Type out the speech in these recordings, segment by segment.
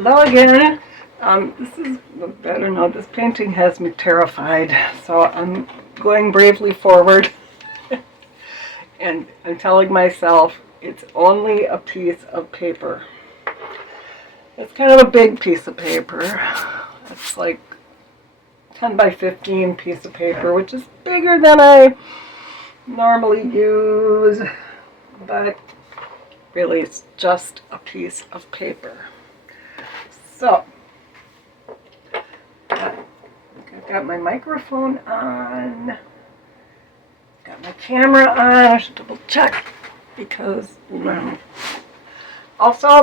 Hello again. I don't know, this painting has me terrified, so I'm going bravely forward and I'm telling myself it's only a piece of paper. It's kind of a big piece of paper. It's like 10 by 15 piece of paper, which is bigger than I normally use, but really it's just a piece of paper. So, I've got my microphone on, got my camera on. I should double check because also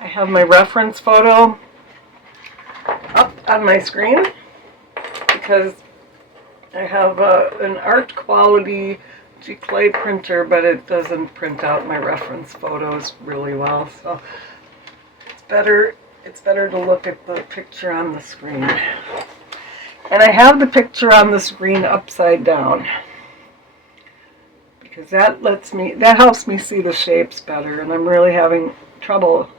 I have my reference photo up on my screen because I have an art quality clay printer, but it doesn't print out my reference photos really well, so it's better to look at the picture on the screen. And I have the picture on the screen upside down because that helps me see the shapes better, and I'm really having trouble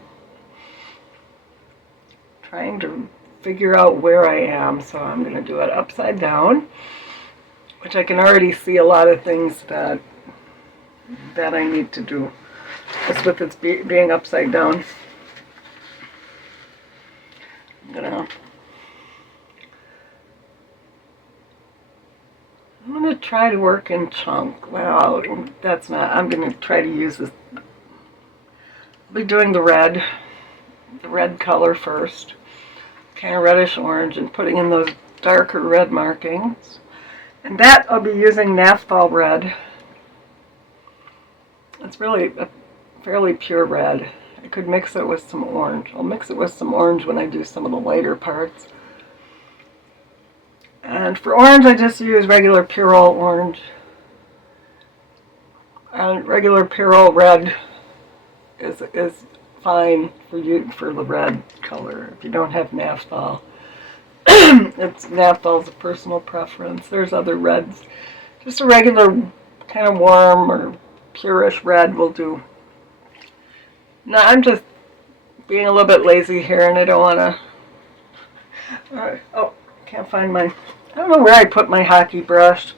trying to figure out where I am, so I'm going to do it upside down, which I can already see a lot of things that I need to do just with it being upside down. I'm gonna try to work in chunk. Well, that's not. I'm gonna try to use this. I'll be doing the red color first, kind of reddish orange, and putting in those darker red markings. And that I'll be using Naphthol red. It's really a fairly pure red. I could mix it with some orange. I'll mix it with some orange when I do some of the lighter parts. And for orange, I just use regular Purell orange. And regular Purell red is fine for the red color if you don't have Naphthol. Naphthol's a personal preference. There's other reds. Just a regular kind of warm or purish red will do. Now I'm just being a little bit lazy here, and I don't want to. Alright, can't find I don't know where I put my hockey brush.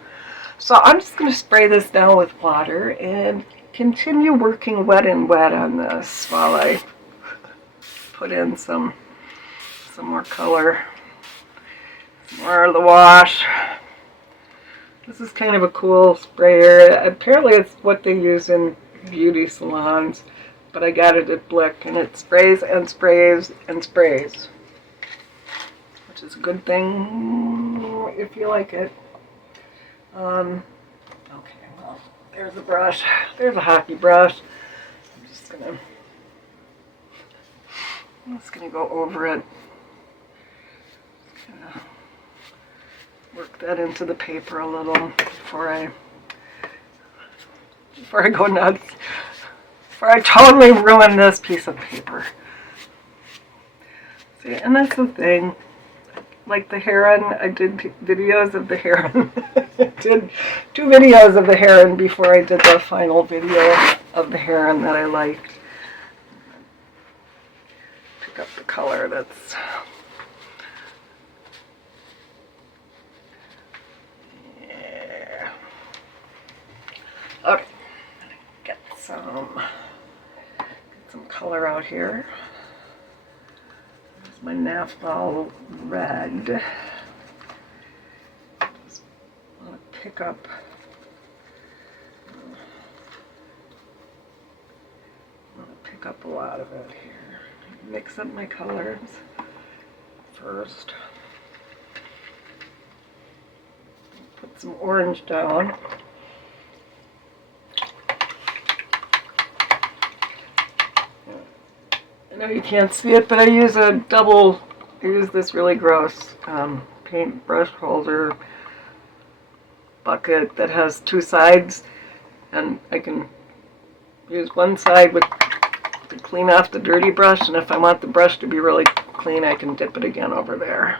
So I'm just going to spray this down with water and continue working wet and wet on this while I put in some more color, more of the wash. This is kind of a cool sprayer. Apparently it's what they use in beauty salons, but I got it at Blick, and it sprays and sprays and sprays, which is a good thing if you like it. Okay, well, there's a brush. There's a hockey brush. I'm just gonna go over it. Kinda work that into the paper a little before I go nuts. Before I totally ruin this piece of paper. See, and that's the thing. Like the heron, I did videos of the heron. I did 2 videos of the heron before I did the final video of the heron that I liked. Pick up the color that's... Yeah. Okay. Get some color out here. My Naphthol red. Just want to pick up a lot of it here. Mix up my colors first. Put some orange down. I know you can't see it, but I use this really gross paint brush holder bucket that has 2 sides, and I can use one side to clean off the dirty brush, and if I want the brush to be really clean, I can dip it again over there.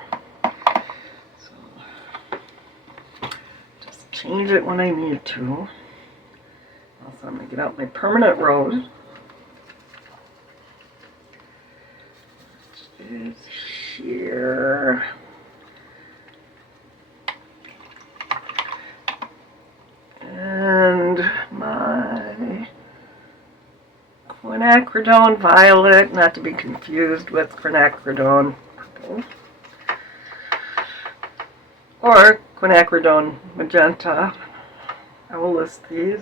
So just change it when I need to. Also, I'm going to get out my permanent rose. is here. And my quinacridone violet, not to be confused with quinacridone purple, or quinacridone magenta. I will list these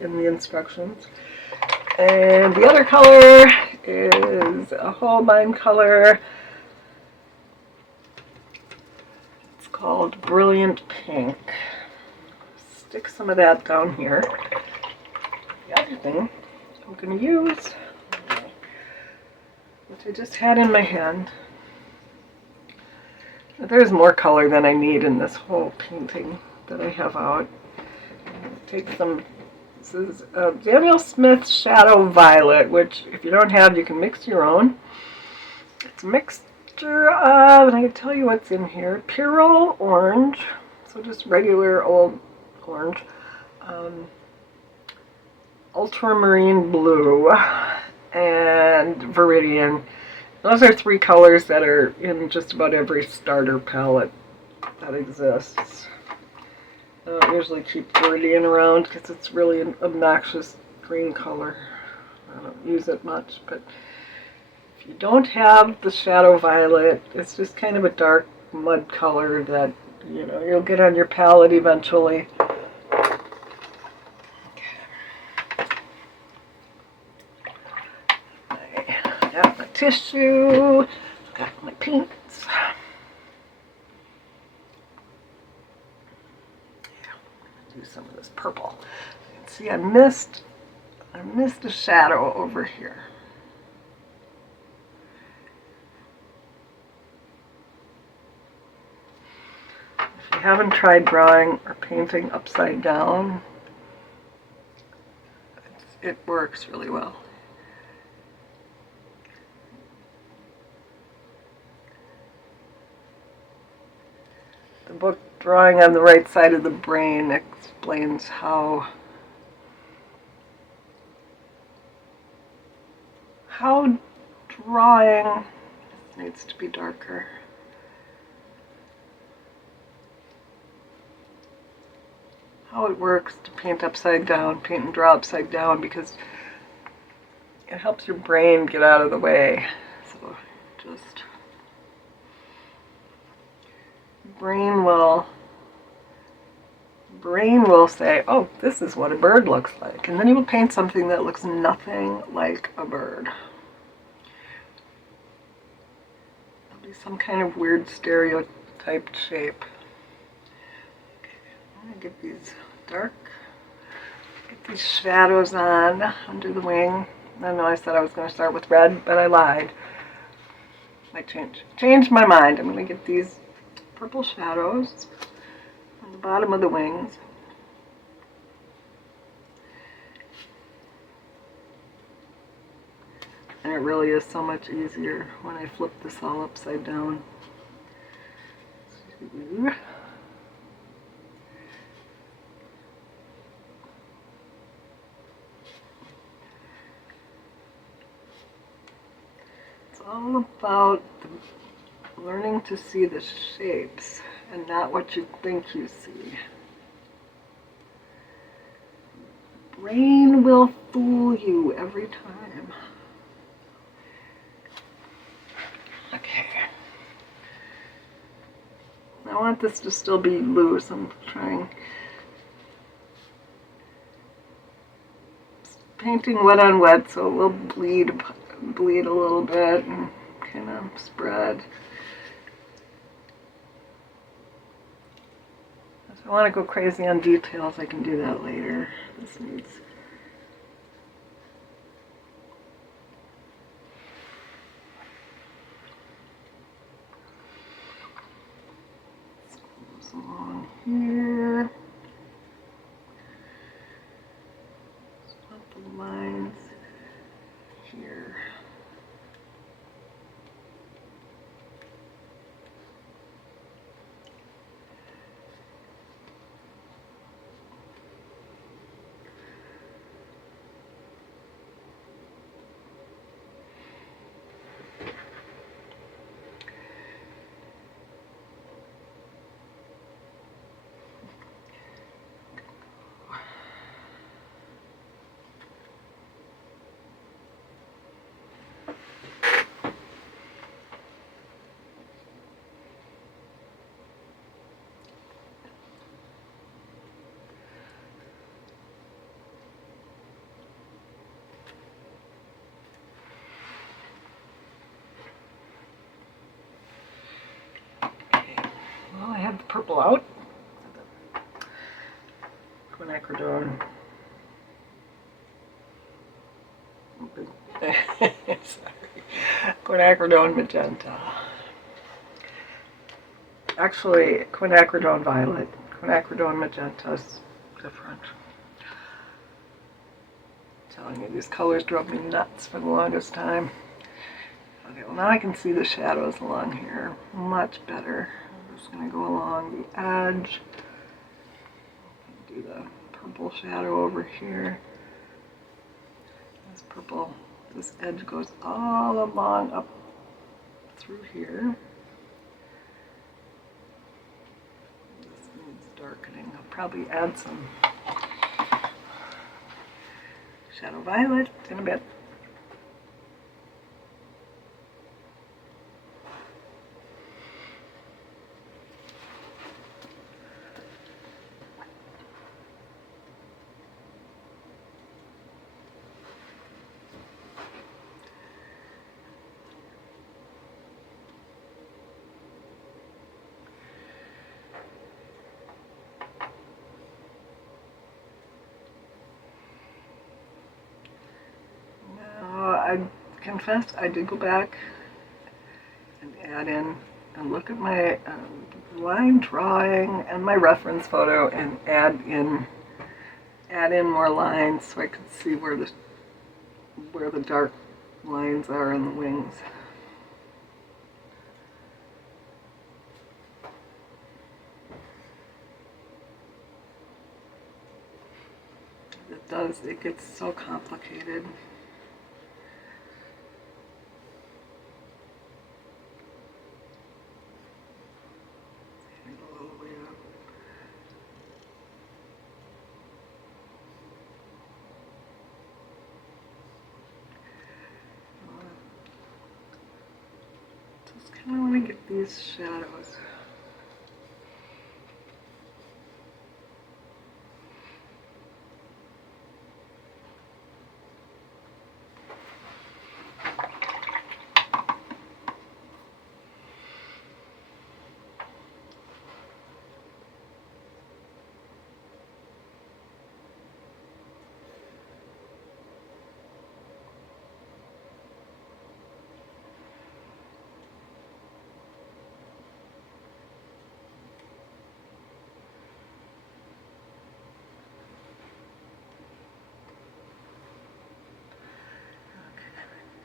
in the instructions. And the other color is a Holbein color. It's called Brilliant Pink. Stick some of that down here. The other thing I'm going to use, which I just had in my hand. There's more color than I need in this whole painting that I have out. Take some, this is Daniel Smith Shadow Violet, which if you don't have, you can mix your own. It's a mixture of, and I can tell you what's in here, Pyrrole Orange, so just regular old orange, Ultramarine Blue, and Viridian. Those are three colors that are in just about every starter palette that exists. I don't usually keep Viridian around because it's really an obnoxious green color. I don't use it much, but if you don't have the Shadow Violet, it's just kind of a dark mud color that, you know, you'll get on your palette eventually. I got my tissue, got my paints. Do some of this purple. You can see I missed a shadow over here. If you haven't tried drawing or painting upside down, it works really well. The book Drawing on the Right Side of the Brain explains how drawing needs to be darker. How it works to paint upside down, paint and draw upside down, because it helps your brain get out of the way. So just brain will say, oh, this is what a bird looks like. And then you will paint something that looks nothing like a bird. It'll be some kind of weird stereotyped shape. Okay, I'm going to get these get these shadows on under the wing. I know I said I was going to start with red, but I lied. I changed my mind. I'm going to get these purple shadows on the bottom of the wings. And it really is so much easier when I flip this all upside down. It's all about learning to see the shapes and not what you think you see. Brain will fool you every time. Okay. I want this to still be loose. I'm trying. Painting wet on wet, so it will bleed a little bit and kind of spread. If I want to go crazy on details, I can do that later. This needs some along here. Swap the lines here. purple out. Quinacridone. Sorry. Quinacridone magenta. Actually, quinacridone violet. Quinacridone magenta is different. I'm telling you, these colors drove me nuts for the longest time. Okay, well now I can see the shadows along here much better. I'm just going to go along the edge. Do the purple shadow over here. This purple, this edge goes all along up through here. This needs darkening. I'll probably add some shadow violet in a bit. I confess I did go back and add in and look at my line drawing and my reference photo and add in more lines so I could see where the dark lines are in the wings. It gets so complicated. Just kind of want to get these shadows.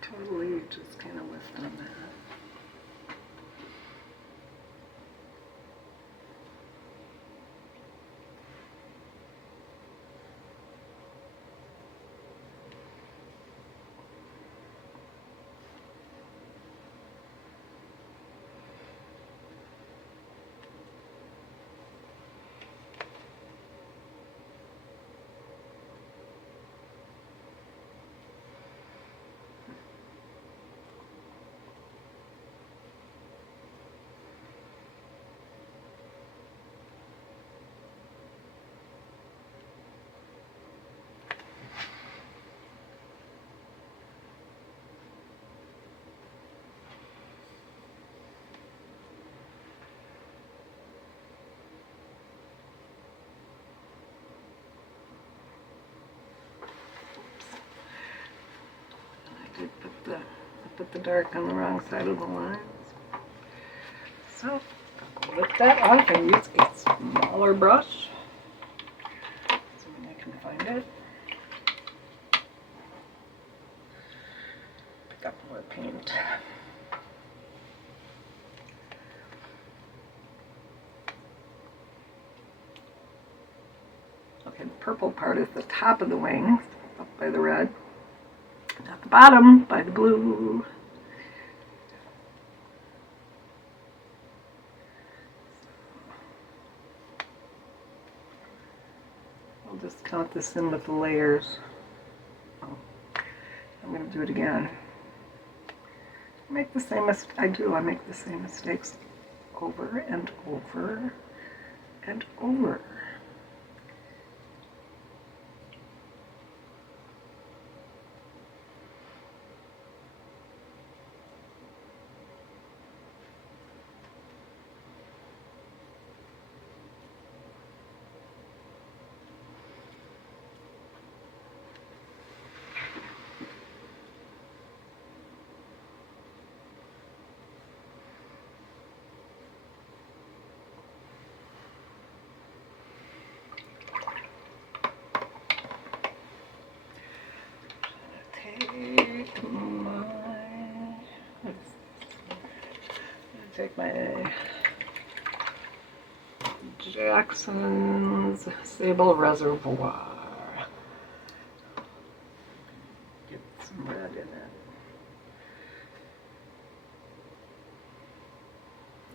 Totally just kind of lift on that. Put the dark on the wrong side of the lines. So I'll lift that off and use a smaller brush, assuming I can find it. Pick up more paint. Okay, the purple part is the top of the wings, up by the red. At the bottom by the blue. I'll just count this in with the layers. Oh, I'm going to do it again. I make the same mistakes over and over and over. take my Jackson's Sable Reservoir. Get some red in it.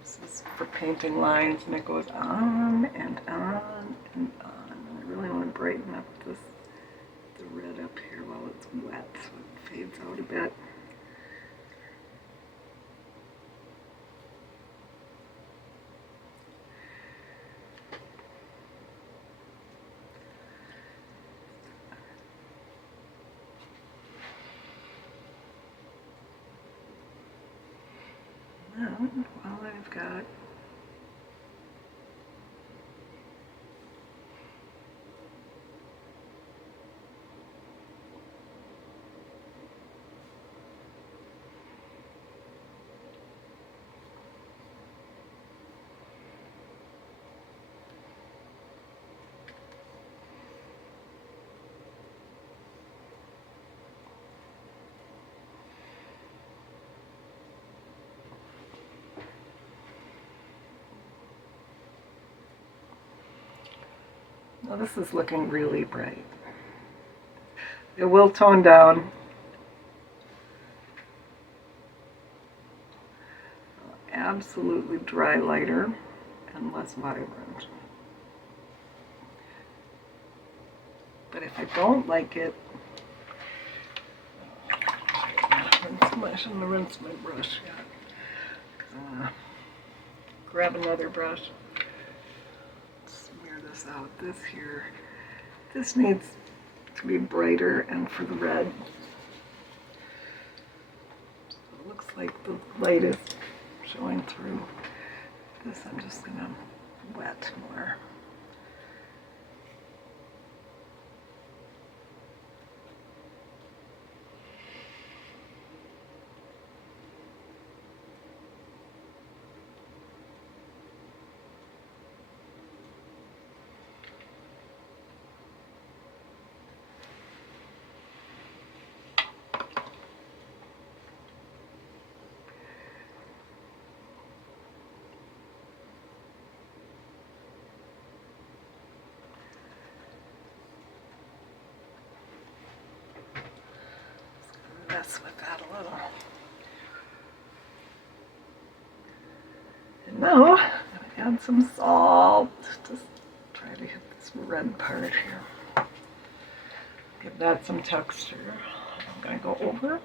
This is for painting lines, and it goes on and on and on. And I really want to brighten up the red up here while it's wet, so it fades out a bit. Then, while I've got now this is looking really bright. It will tone down. Absolutely dry lighter and less vibrant. But if I don't like it, I shouldn't have rinsed my brush yet. Grab another brush. Smear this out. This needs to be brighter and for the red. So it looks like the light is showing through. This I'm just going to wet more. Mess with that a little. And now I'm going to add some salt. Just try to hit this red part here. Give that some texture. I'm going to go over.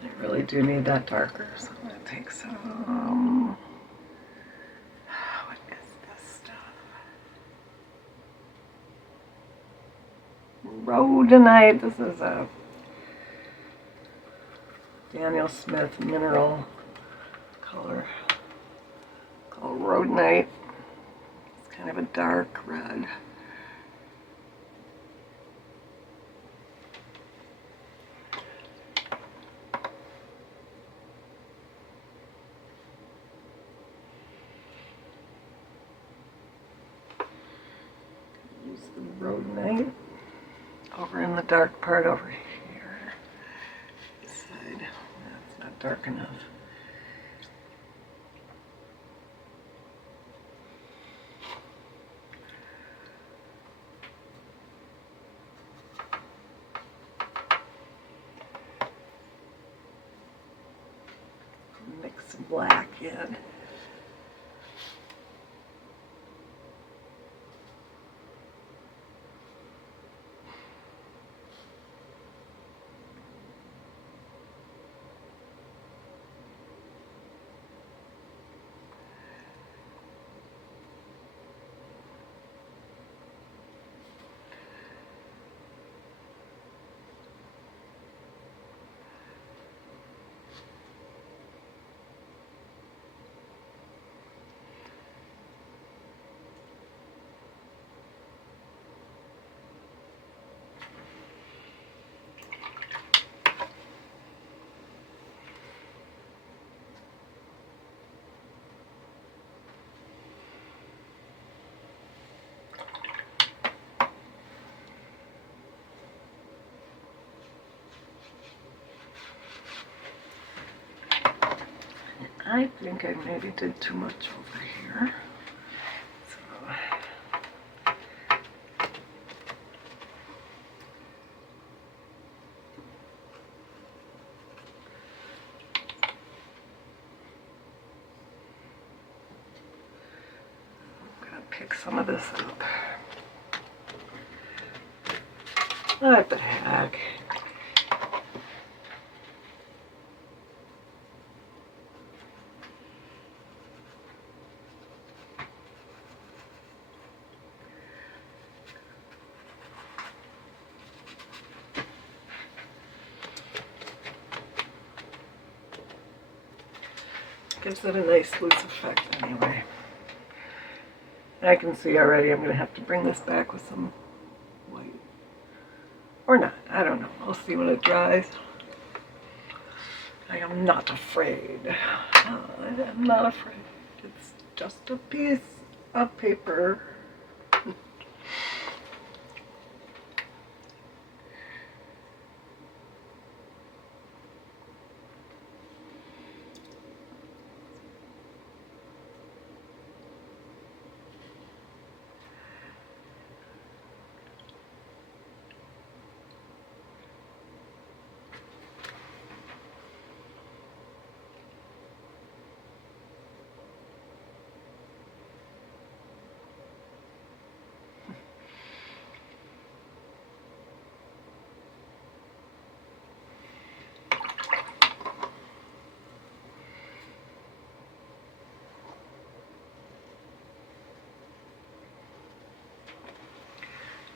I really do need that darker, so I'm going to take some, what is this stuff? Rhodonite. This is a Daniel Smith mineral color called Rhodonite. It's kind of a dark red. Rhodonite over in the dark part over here. This side. That's not dark enough. Mix some black in. I think I maybe did too much over here. So, I'm gonna pick some of this up. What the heck? Gives it a nice loose effect anyway. I can see already I'm going to have to bring this back with some white. Or not, I don't know. I'll see when it dries. I am not afraid. I am not afraid. It's just a piece of paper.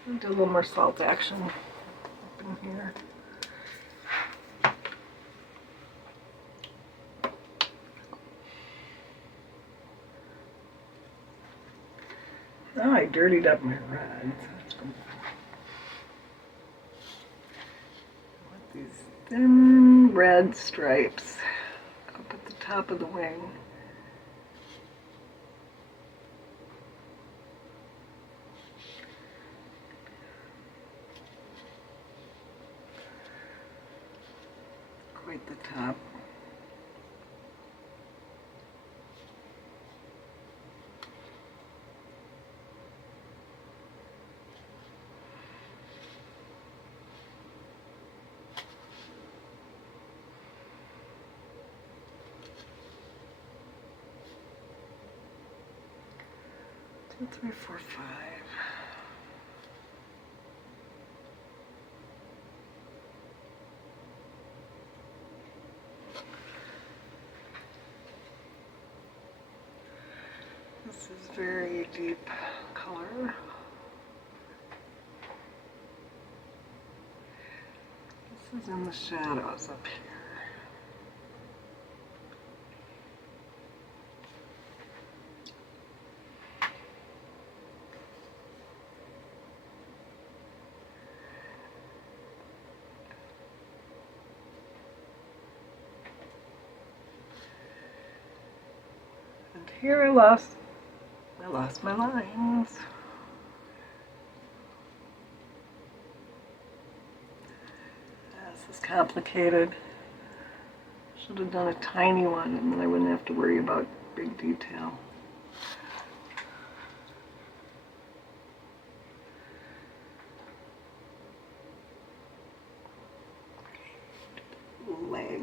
I'll do a little more salt action up in here. Oh, I dirtied up my reds. With these thin red stripes up at the top of the wing. Quite the top. Two, three, four, five. This is very deep color. This is in the shadows up here. And here I lost my lines. This is complicated. Should have done a tiny one and then I wouldn't have to worry about big detail. Leg.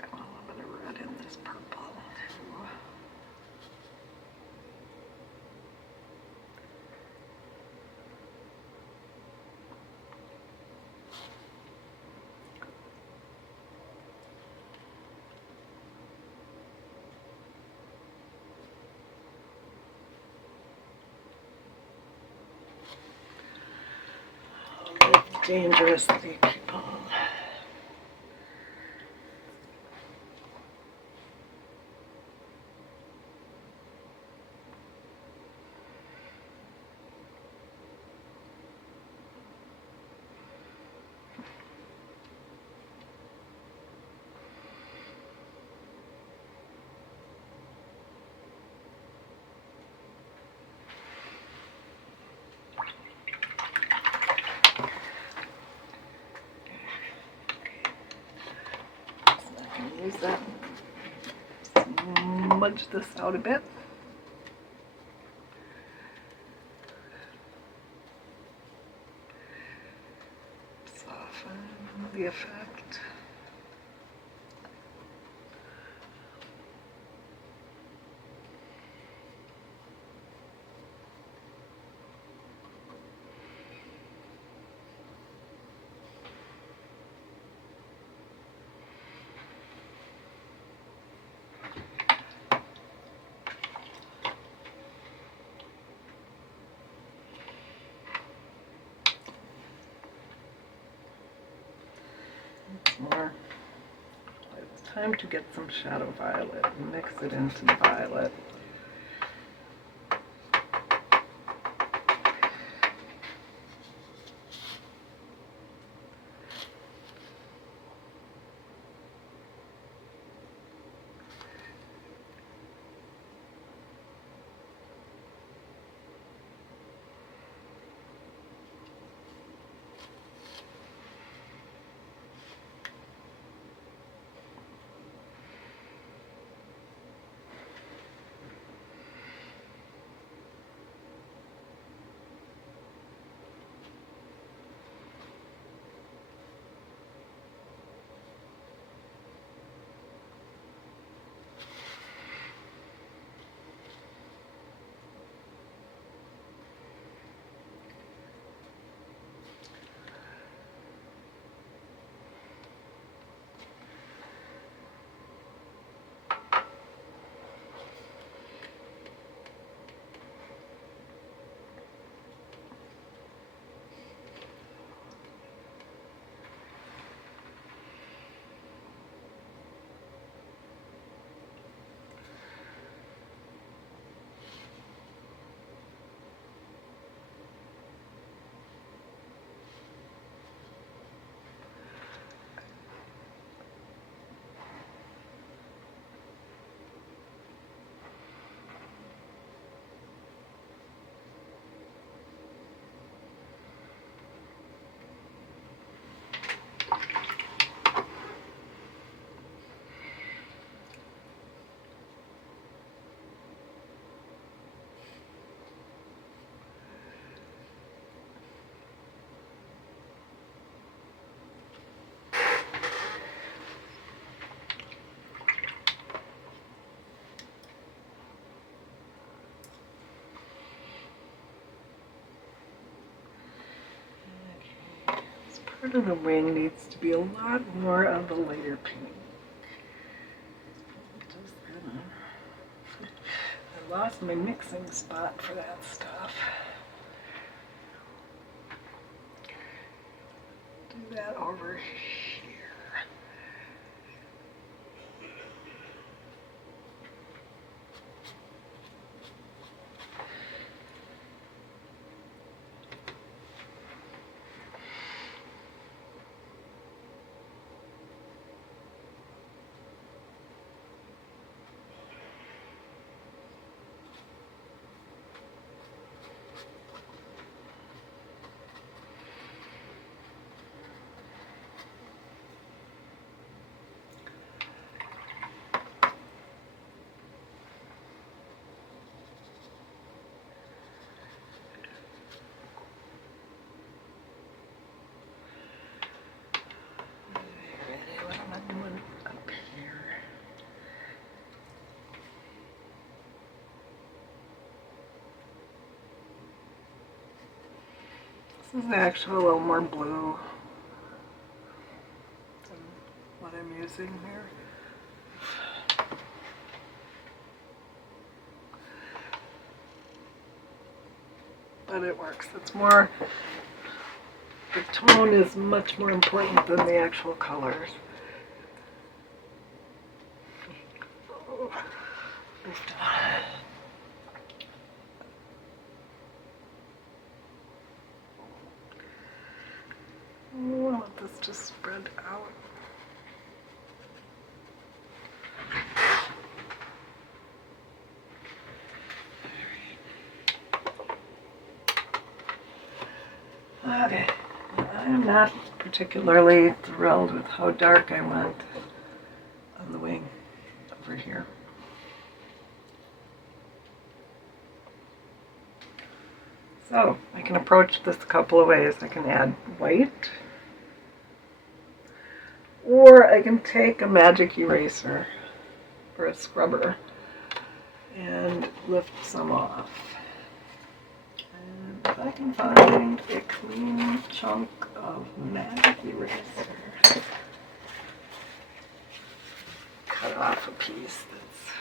I want a little bit of red in this purple too. Live dangerously, people. smudge this out a bit. Soften the effect. More. It's time to get some shadow violet and mix it into the violet. Part of the wing needs to be a lot more of the lighter pink. Just I lost my mixing spot for that stuff. Do that over here. This is actually a little more blue than what I'm using here. But it works. It's more, the tone is much more important than the actual colors. I want this to spread out. Okay, I'm not particularly thrilled with how dark I went on the wing over here. So I can approach this a couple of ways. I can add white, or I can take a magic eraser or a scrubber and lift some off. And if I can find a clean chunk of magic eraser, cut off a piece that's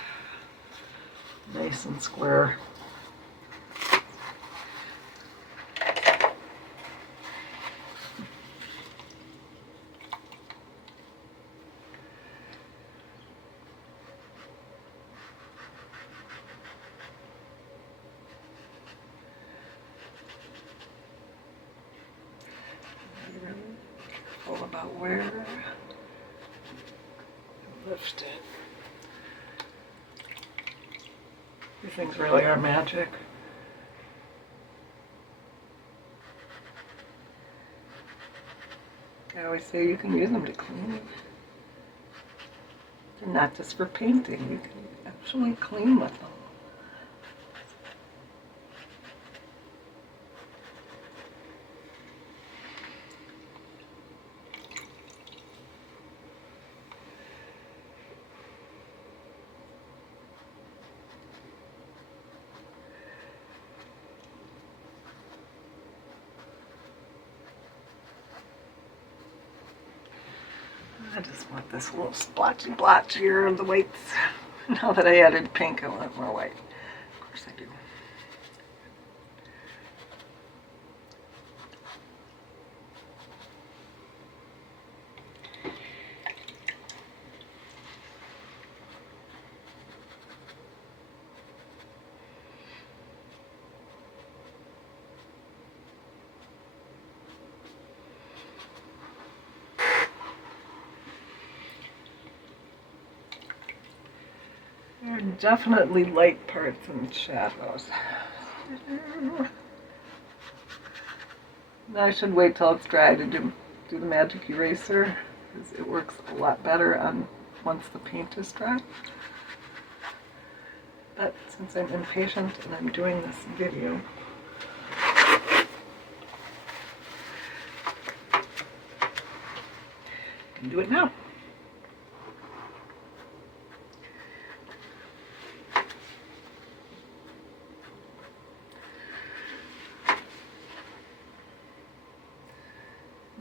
nice and square. About where lift it. These things really are magic. I always say you can use them to clean. They're not just for painting, you can actually clean with them. I just want this little splotchy blotch here of the whites. Now that I added pink, I want more white. Of course I do. There are definitely light parts and shadows. Now I should wait till it's dry to do the magic eraser, because it works a lot better on once the paint is dry. But since I'm impatient and I'm doing this video, I can do it now.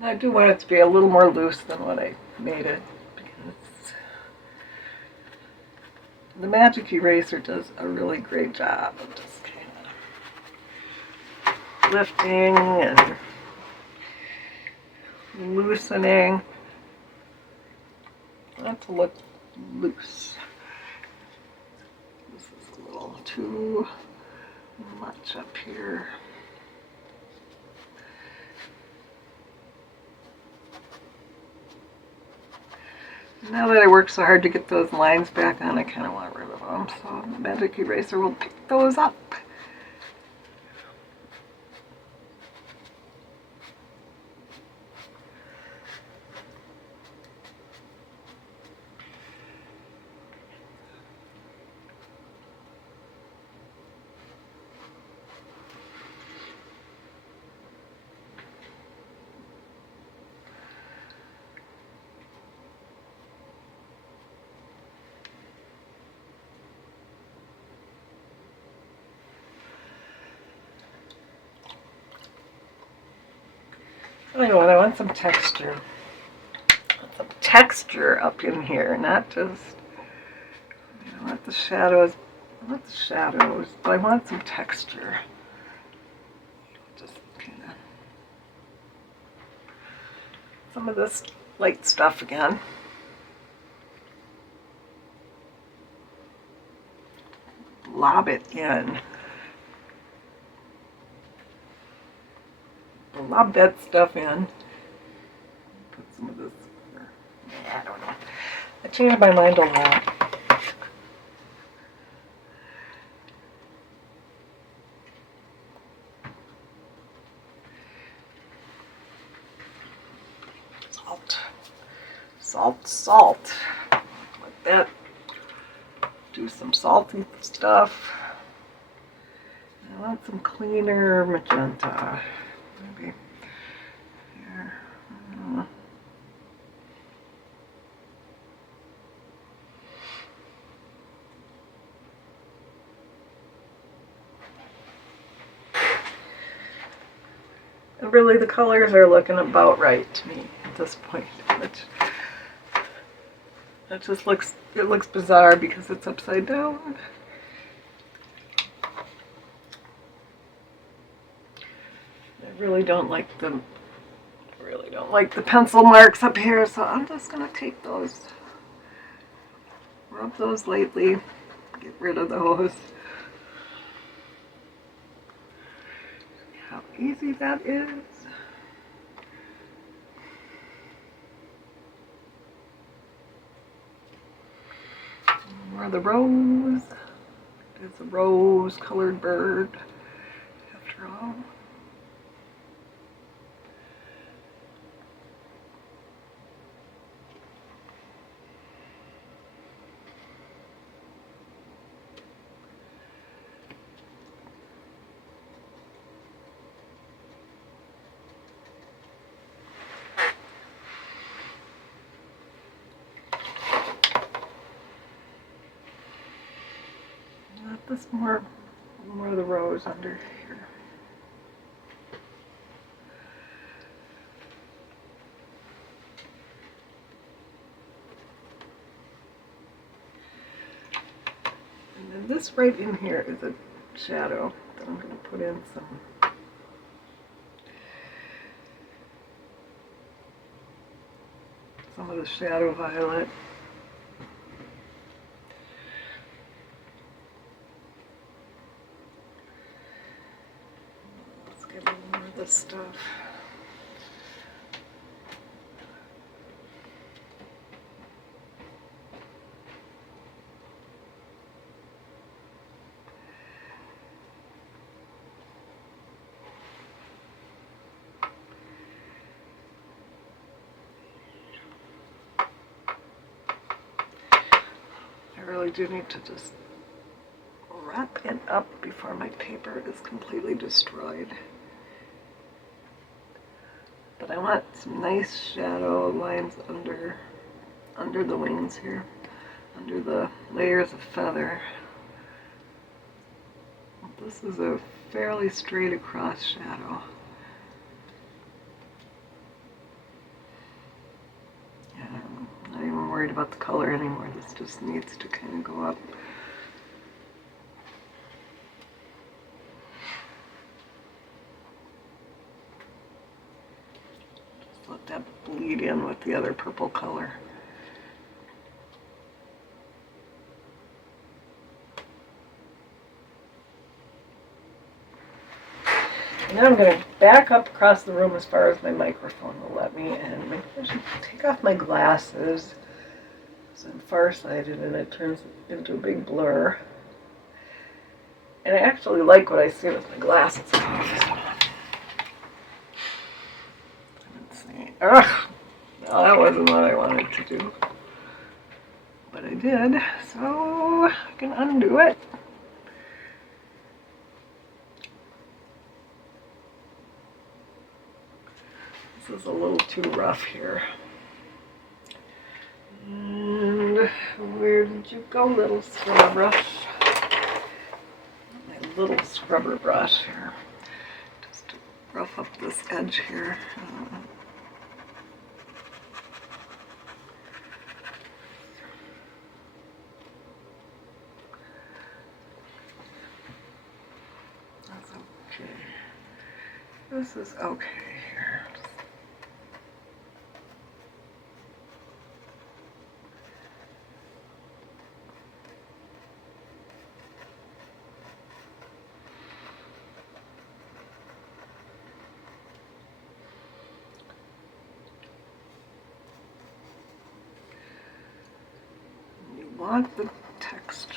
I do want it to be a little more loose than what I made it, because the magic eraser does a really great job of just kind of lifting and loosening. Not to look loose. This is a little too much up here. Now that I worked so hard to get those lines back on, I kind of want rid of them, so the magic eraser will pick those up. I want some texture. Some texture up in here, not just, I want the shadows, but I want some texture. Just kind of, some of this light stuff again. Lob it in. Lob that stuff in. Put some of this here. I don't know. I changed my mind a lot. Salt. Let that do some salty stuff. I want some cleaner magenta. Maybe here. And really, the colors are looking about right to me at this point. Which it just looks bizarre because it's upside down. I really don't like the pencil marks up here, so I'm just gonna take those, rub those lightly, get rid of those. How easy that is. More of the rose. It's a rose-colored bird, after all. This more of the rose under here. And then this right in here is a shadow that I'm going to put in some of the shadow violet. This stuff. I really do need to just wrap it up before my paper is completely destroyed. But I want some nice shadow lines under the wings here, under the layers of feather. This is a fairly straight across shadow. Yeah, I'm not even worried about the color anymore. This just needs to kind of go up. Let that bleed in with the other purple color. And now I'm going to back up across the room as far as my microphone will let me, and maybe I should take off my glasses because I'm farsighted and it turns into a big blur. And I actually like what I see with my glasses off. Let's see. Ugh! No, that wasn't what I wanted to do. But I did, so I can undo it. This is a little too rough here. And where did you go, little scrubber brush? My little scrubber brush here. Just to rough up this edge here. That's okay. This is okay here. Want the texture.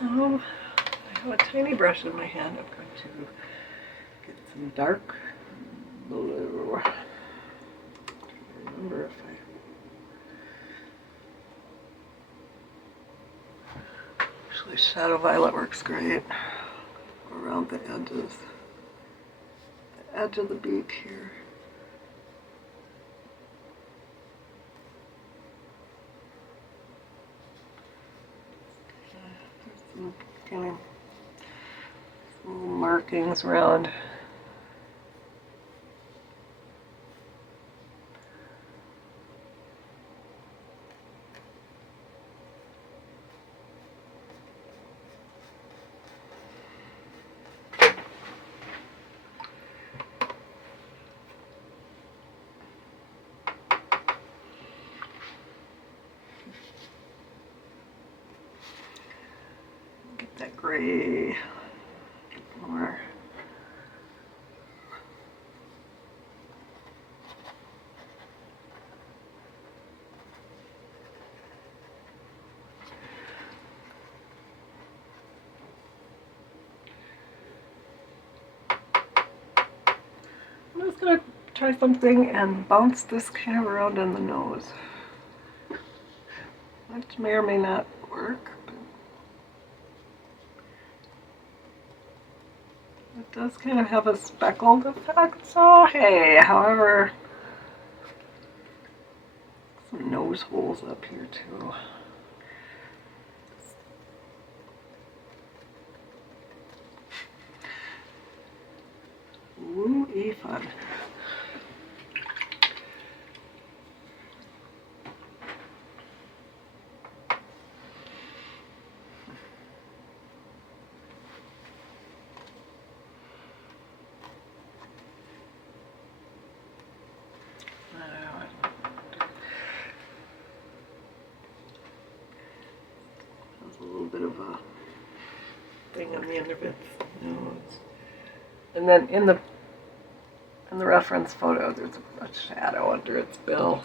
Now have a tiny brush in my hand. I'm going to get some dark blue. I can't remember if actually shadow violet works great around the edges, the edge of the beak here. There's some kind of little markings around. Get that gray more. I'm just going to try something and bounce this kind of around in the nose, which may or may not work, but it does kind of have a speckled effect, so hey, however, some nose holes up here too. Woo-ee fun. There's a little bit of a thing on the end of its nose. And then in the reference photo, there's a shadow under its bill.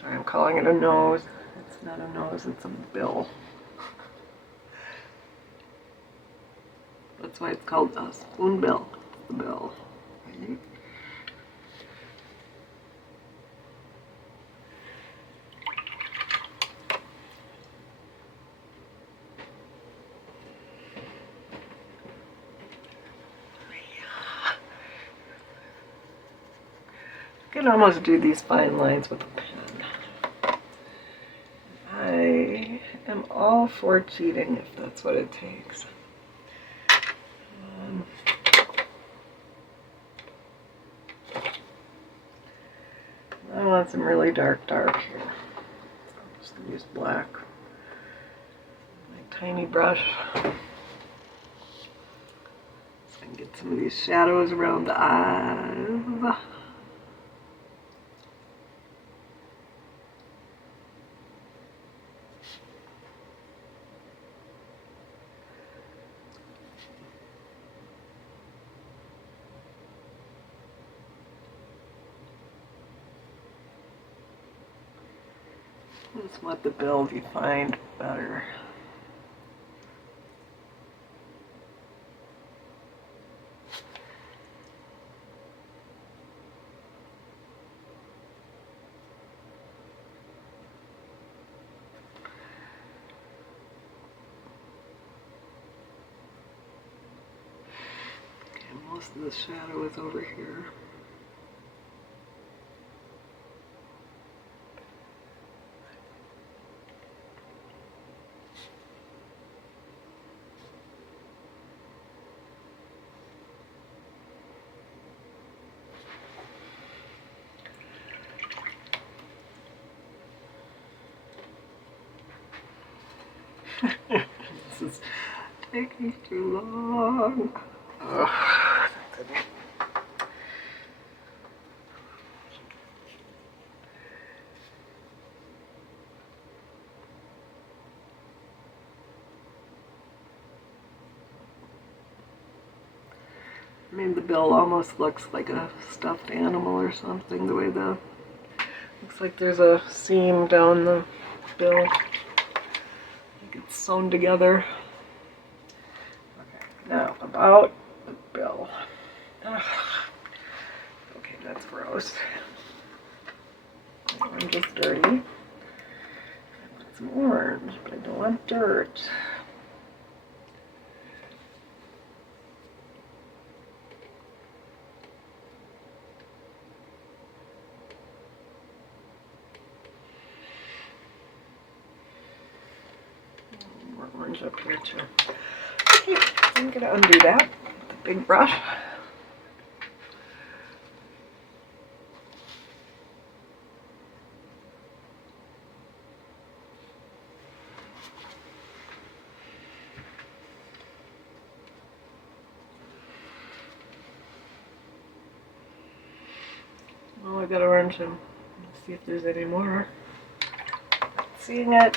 Sorry, I'm calling it a nose. It's not a nose, it's a bill. That's why it's called a spoonbill. The bill. Right? You can almost do these fine lines with a pen. I am all for cheating if that's what it takes. I want some really dark here. So I'm just going to use black. My tiny brush. So I can get some of these shadows around the eyes. Just want the bill defined better. Okay, most of the shadow is over here. This is taking too long. Ugh. I mean, the bill almost looks like a stuffed animal or something, the way the... Looks like there's a seam down the bill. Like it's sewn together. Now, about the bill. Ugh. Okay, that's gross. The orange is dirty. I want some orange, but I don't want dirt. More orange up here too. Okay, I'm gonna undo that with the big brush. Well, I got orange and let's see if there's any more. Not seeing it.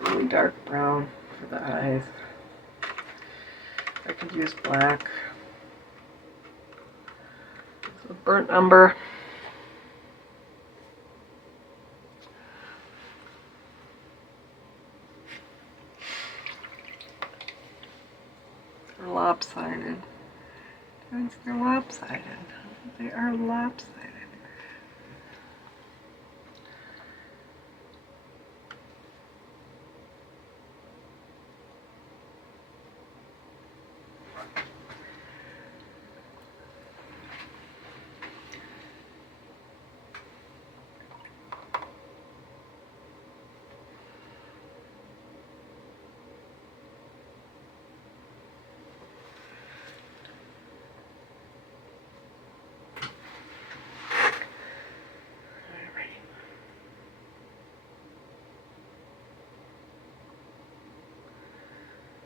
Really dark brown for the eyes. I could use black. So burnt umber. They're lopsided. They're lopsided. They are lopsided.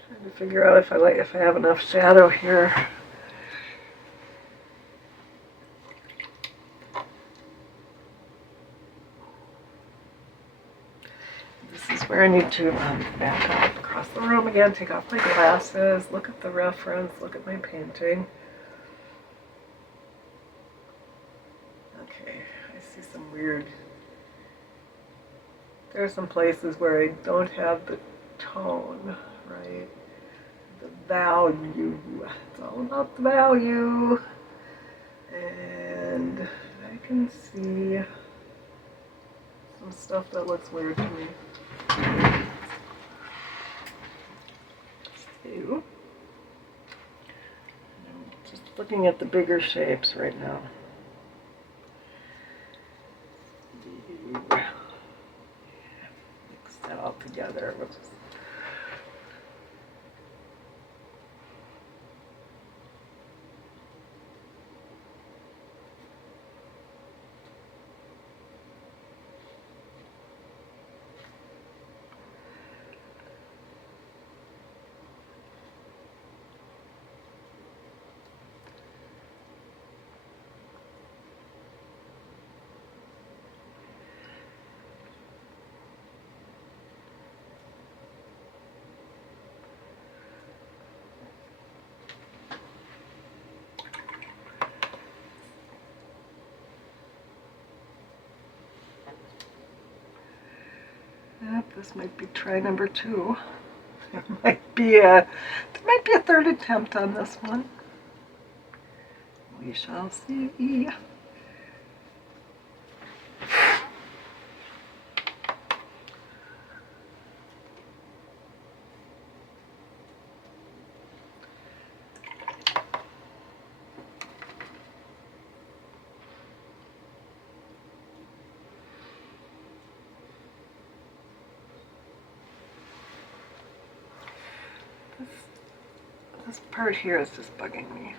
Trying to figure out if I have enough shadow here. This is where I need to back up across the room again, take off my glasses, look at the reference, look at my painting. Okay, I see some weird. There are some places where I don't have the tone, right? The value. It's all about the value. And I can see some stuff that looks weird to me. So, I'm just looking at the bigger shapes right now. Mix that all together. Yep, this might be try number 2. There might be a third attempt on this one. We shall see. This part here is just bugging me.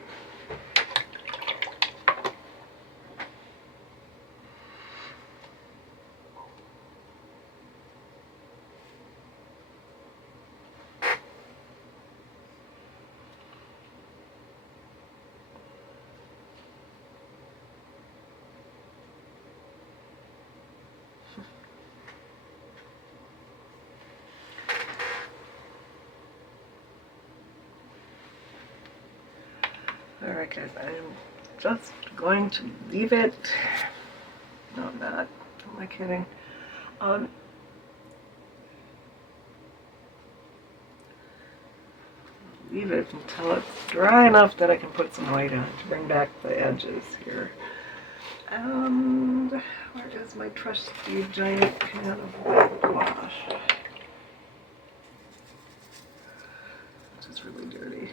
like I'm just going to leave it. No, I'm not. Am I kidding? Leave it until it's dry enough that I can put some white on to bring back the edges here. And where is my trusty giant can of white gouache? Which is really dirty.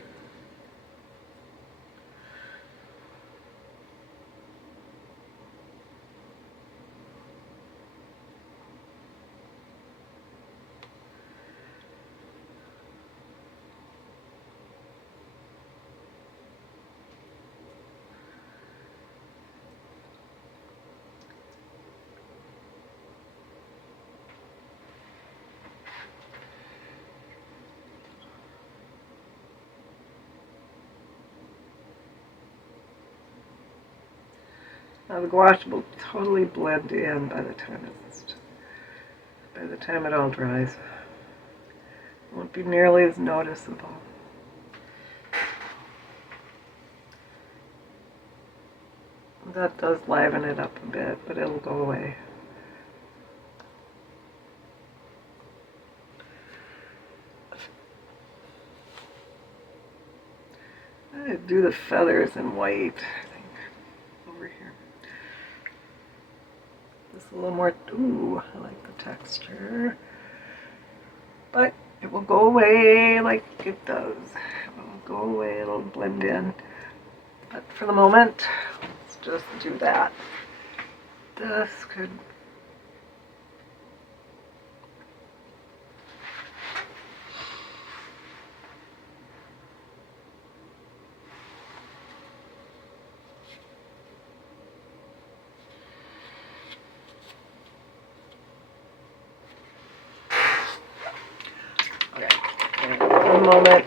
Now the gouache will totally blend in by the time it all dries. It won't be nearly as noticeable. That does liven it up a bit, but it'll go away. I do the feathers in white, I think, over here. Just a little more, ooh, I like the texture. But it will go away like it does. It will go away, it'll blend in. But for the moment, let's just do that. This could... Okay, and for the moment,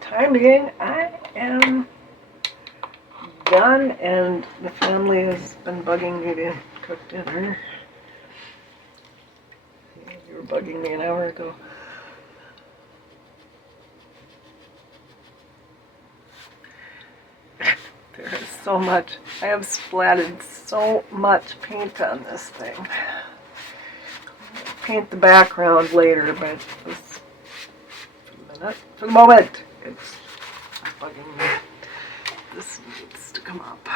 time being, I am done, and the family has been bugging me to cook dinner. You were bugging me an hour ago. There is so much. I have splattered so much paint on this thing. I'll paint the background later, but for the moment, it's bugging me. This needs to come up.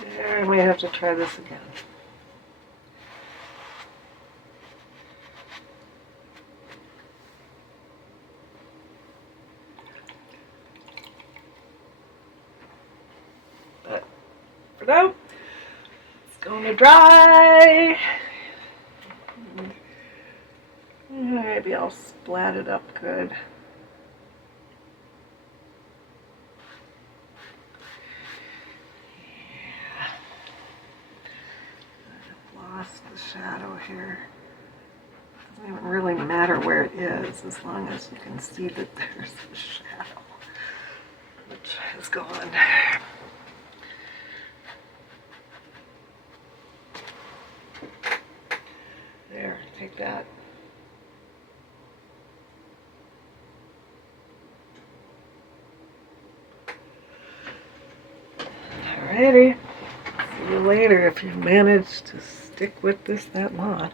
There, and we have to try this again. But for now, it's going to dry. Maybe I'll splat it up good. Yeah. I've lost the shadow here. Doesn't even really matter where it is, as long as you can see that there's a shadow, which is gone. There, take that. Alrighty, see you later if you've managed to stick with this that long.